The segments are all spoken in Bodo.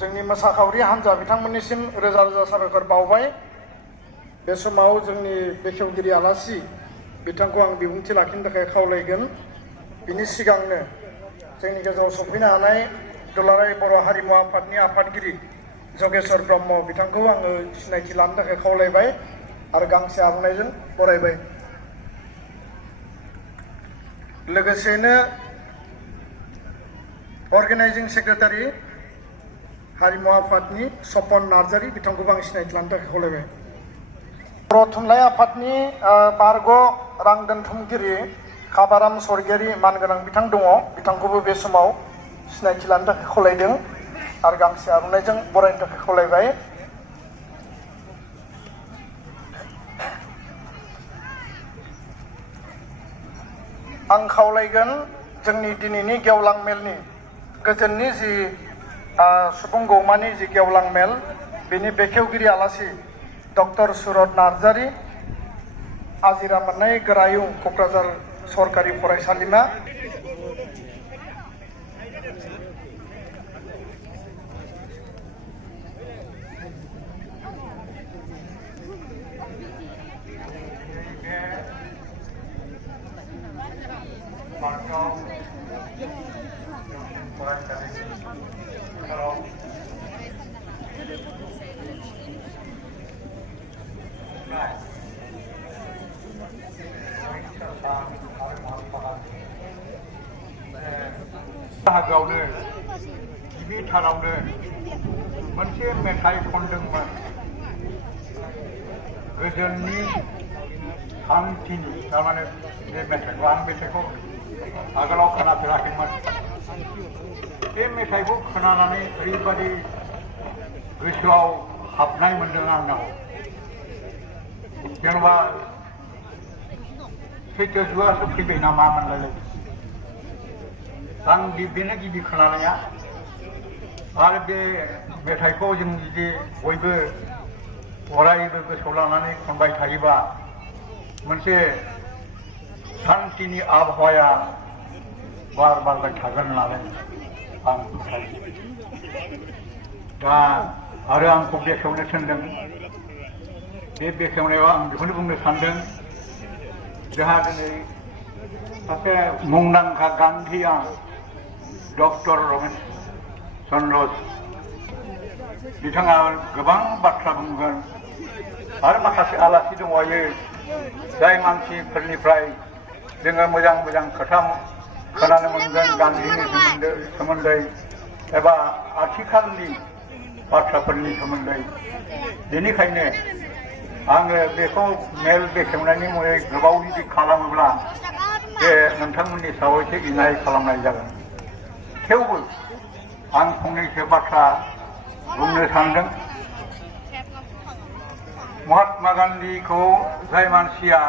जोंनि मोसाखावरि हान्जा बिथांमोननिसिम रोजा रोजा साबायखर बावबाय। बे समाव जोंनि बेखेवगिरि आलासि बिथांखौ आं बिबुंथि लाखिनो थाखाय खावलायगोन। बिनि सिगांनो जोंनि गेजेराव सफैनो हानाय दुलाराय बर' हारिमु आफादनि आफादगिरि जगेश्वर ब्रह्म बिथांखौ आङो सिनायथि लानो थाखाय खावलायबाय आरो गांसे आर'नाइजों बरायबाय। लोगोसेनो अर्गेनाइजिं सेक्रेटारि हारिमु आफादनि सपन नार्जारि बिथांखौबो आं सिनायथि लानो थाखाय खावलायबाय। बर' थुनलाइ आफादनि बारग' रां दोनथुमगिरि काबाराम स्वर्गियारि मानगोनां बिथां दङ, बिथांखौबो बे समाव सिनायथि लानो थाखाय खावलायदों आरो गांसे आर'नाइजों बरायनो थाखाय खावलायबाय। आं खावलायगोन जोंनि दिनैनि गेवलां मेलनि गोजोननि जि सुबुं गौमानि जि गेवलां मेल बेनि बेखेवगिरि आलासि डक्टर सुरत नार्जारि, आजिरा मोननाय गोरायुं क'क्राझार सरकारि फरायसालिमा, बाहागोआवनो गिबि थारावनो मोनसे मेथाइ खनदोंमोन। गोजोननि शान्तिनि, थारमाने बे मेथाइखौ आं मेथाइखौ आगोलाव खोनाफेराखैमोन। बे मेथाइखौ खोनानानै ओरैबादि गोसोआव हाबनाय मोनदों आंनाव, जेनेबा सैथो जुगासो फैबाय नामा मोनलायलाय। आं बेनो गिबि खोनानाया। आरो बे मेथाइखौ जों जुदि बयबो अरायबो गोसोआव लानानै खनबाय थायोबा मोनसे शान्तिनि आबहावाया बारबाय थागोन होननानै आं फोथायो। दा आरो आंखौ बेखेवनो थिनदों। बे बेखेवनायाव आं बेखौनो बुंनो सानदों, जोंहा दिनै सासे मुंदांखा गान्धीया डक्टर रमेश चन्द्र बिथाङा गोबां बाथ्रा बुंगोन आरो माखासे आलासि दंबायो जाय मानसिफोरनिफ्राय जोङो मोजां मोजां खोथा खोनानो मोनगोन गान्धीनि सोमोन्दै एबा आथिखालनि बाथ्राफोरनि सोमोन्दै। बेनिखायनो आङो बेखौ मेल बेखेवनायनि मुङै गोबाव जुदि खालामोब्ला बे नोंथांमोननि सायाव एसे इनाय खालामनाय जागोन। थेवबो आं फंनैसो बाथ्रा बुंनो सानदों। महात्मा गान्धीखौ जाय मानसिया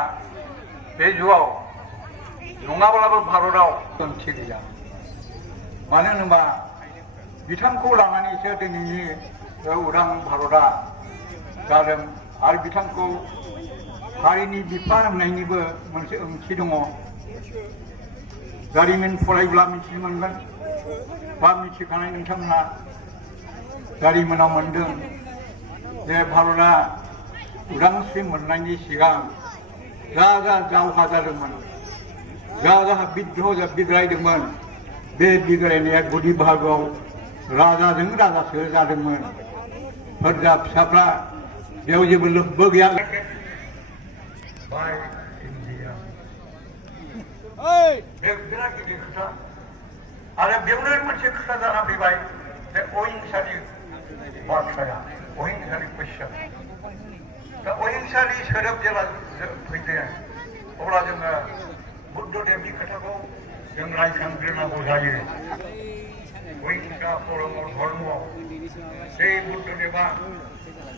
बे जुगाव नङाब्लाबो भारतआव ओंथि गैया। मानो होनोबा बिथांखौ लानानैसो दिनैनि उदां भारतआ जादों आरो बिथांखौ हारिनि बिफा होननायनिबो मोनसे ओंथि दङ। जारिमिन फरायब्ला मिथिनो मोनगोन बा मिथिखानाय नोंथांमोना जारिमिनाव मोनदों जे भारतआ उदांस्रि मोननायनि सिगां जा दावहा जादोंमोन, जा बिद्रह बिग्रायदोंमोन, बे बिग्रायनाया गुदि बाहागोआव राजाजों राजासो जादोंमोन। फोरजा फिसाफ्रा बेयाव जेबो लोब्बा गैया। बे बिराद गिदिर खोथा। आरो बेयावनो मोनसे खोथा जाना फैबाय बे अहिंसानि बाथ्राया, अहिंसानि कुइसन। दा अहिंसानि सोदोब जेब्ला फैदों अब्ला जोङो बुद्धदेबनि खोथाखौ जों रायखांग्रोनांगौ जायो। अहिंसा परम धर्म। बे बुद्धदेबा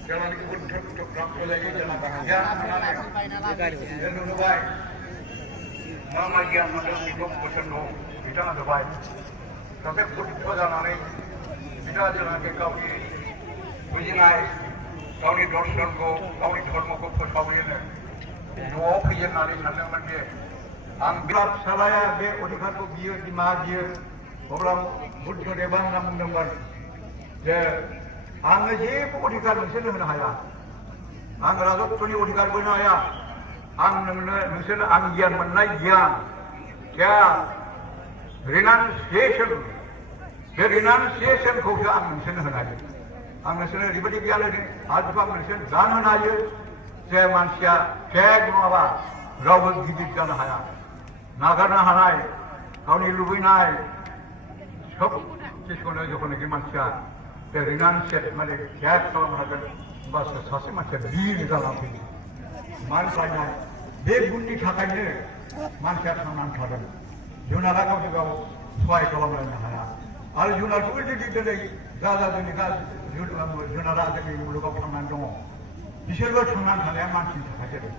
जेब्लानाखि बुद्ध प्राप्त जायो जेब्ला गियान होनानै जों नुबाय मा गियान मोनदों बेखौ बोसोन दं बिथाङा होबाय। दा बे बुद्ध जानानै बिथाङा जेब्लानाखि गावनि बुजिनाय गावनि दर्शनखौ गावनि धर्मखौ फोसावहैनो न'आव फैजेननानै सानदोंमोन जे आं बिमा फिसालाया बे अधिकारखौ बियो, बिमा बियो अब्ला बुद्धदेबा होनना बुंदोंमोन जे आंनो जेबो अधिकार नोंसोरनो होनो हाया आं राजत्वनि अधिकार होनो हाया आं नोंसोरनो आं गियान मोननाय गियान या रिनाउन्सिएसन बे रिनाउन्सिएसनखौसो आं नोंसोरनो होनो हायो आं नोंसोरनो ओरैबायदि गियान होदों आरो आं नोंसोरनो दान होनो हायो जे मानसिया फेक नङाबा रावबो गिदिर जानो हाया नागारनो हानाय गावनि लुबैनाय सब जिनिसखौनो जेखौनाखि मानसिया बे रिनाउन्सिएट माने त्याग खालामनो हागोन होमबासो सासे मानसिया बिर जानानै फैयो मानसायनाय बे गुननि थाखायनो मानसिया थांनानै थादों जुनारा गावजों गाव सहाय खालामलायनो हाया आरो जुनारखौबो जुदि दिनै जा जोंनि जुनारा जोंनि मुलुगाव थांनानै दङ बिसोरबो थांनानै थानाया मानसिनि थाखाय जादों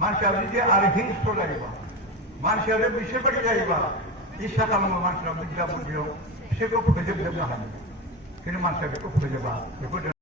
मानसिया जुदि आरो हिंस्र जायोबा मानसियानो बिसोरबायदि जायोबा इस्सा खालामो मानसिया बुद्धियाव बिसोरखौ फोजोबजोबनो हायो खिन्थु मानसिया बेखौ फोजोबा बेखौ